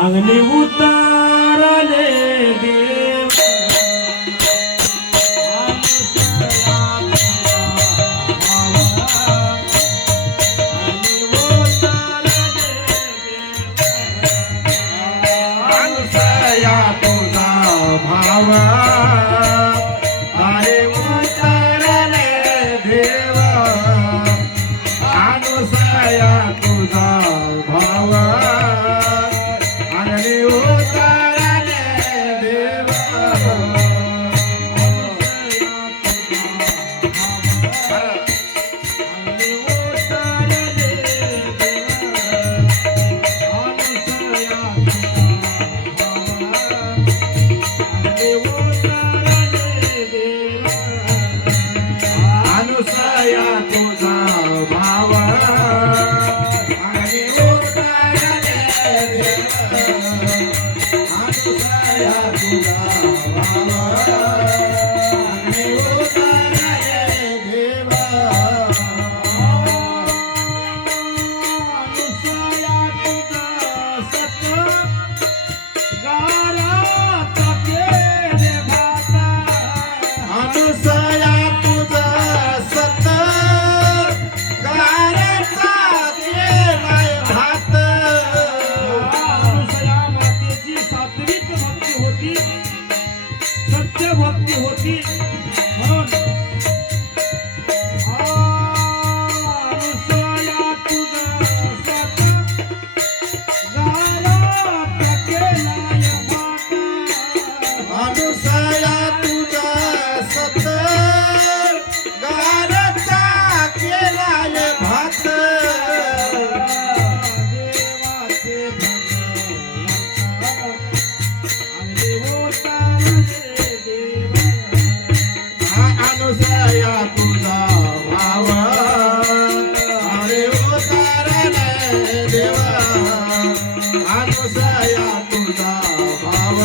अंगणी उतारले देव अनुसया तुझा भाव अरे उतरले देव अनुसया तुझा भाव अंगणी उतरले देव अनुसया तुझा भाव अंगणी उतरले देव अनुसया तुझा भाव अंगणी उतरले देव अनुसया तुझा सत गारचा केलाय भात अनुसया मातेची सात्विक भक्ती होती, सत्य भक्ती होती. म्हणून अनुसया तुझा सत गारात केलाय भात. अनुसया तुझा सत गारचा केलाय भात देवाचे अंगणी उतारले देव. अनुसया तुझा भाव अरे उतारले देवा अनुसया तुझा भाव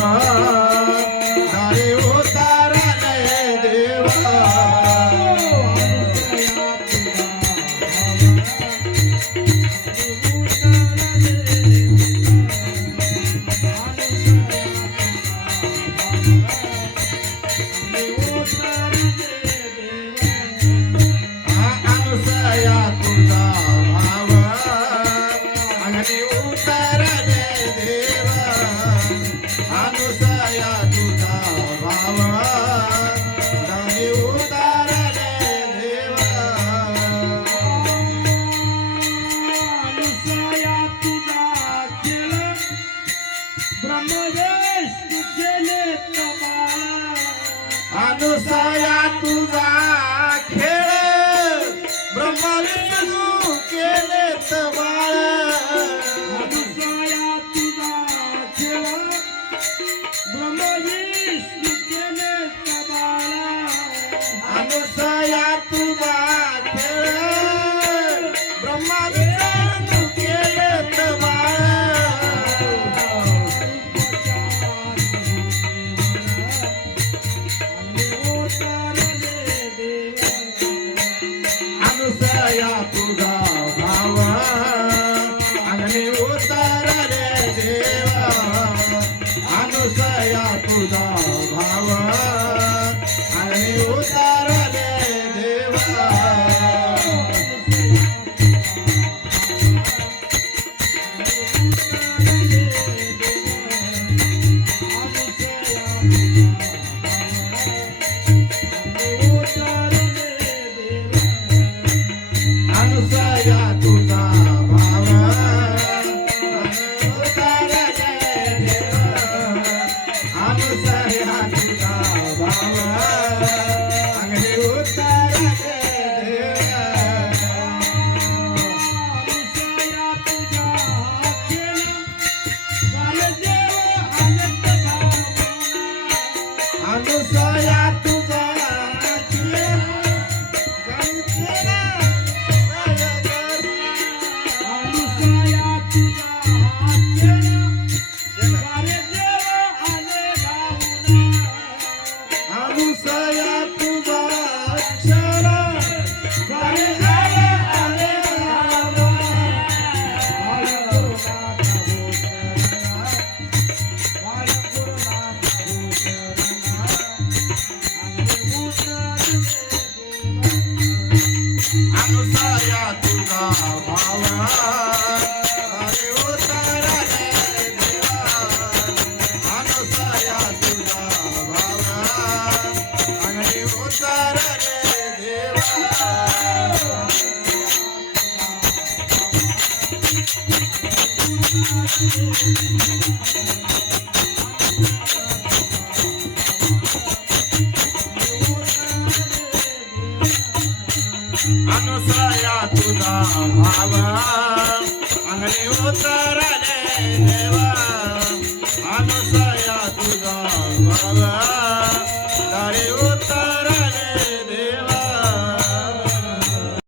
अरे उतारले देवा अनुसया तुझा भाव अंगणी उतरले देवा अनुसया तुझा भाव अंगणी उतरले देवा अनुसया तुझा खेळ ब्रह्मवेश केले तबाळ. अनुसया तुझा खेळ ब्रह्मा विष्णू केले बाळ अनुसया तुझा खेळ ब्रह्मवेश केले तबाळ. अनुसया तुझा खेळ ब्रह्मा विष्णू केले बाळ अनुसया तुझा भाव अंगणी उतरले देवा अनुसया तुझा भाव अंगणी उतरले देवा अनुसया तुझा भाव उतरले देवा अनुसया तुझा भाव अंगणी उतरले देवा अनुसया तुझा खेळ बालदेव अनंत भावना. अनुसया तुझा खेळ गणतेला अनुसया तुझा खेळ बालदेव आले भावना. अनुसया तुझा क्षण गाणे अनुसया तुझा भाव अंगणी उतरले देवा अनुसया तुझा भाव दारी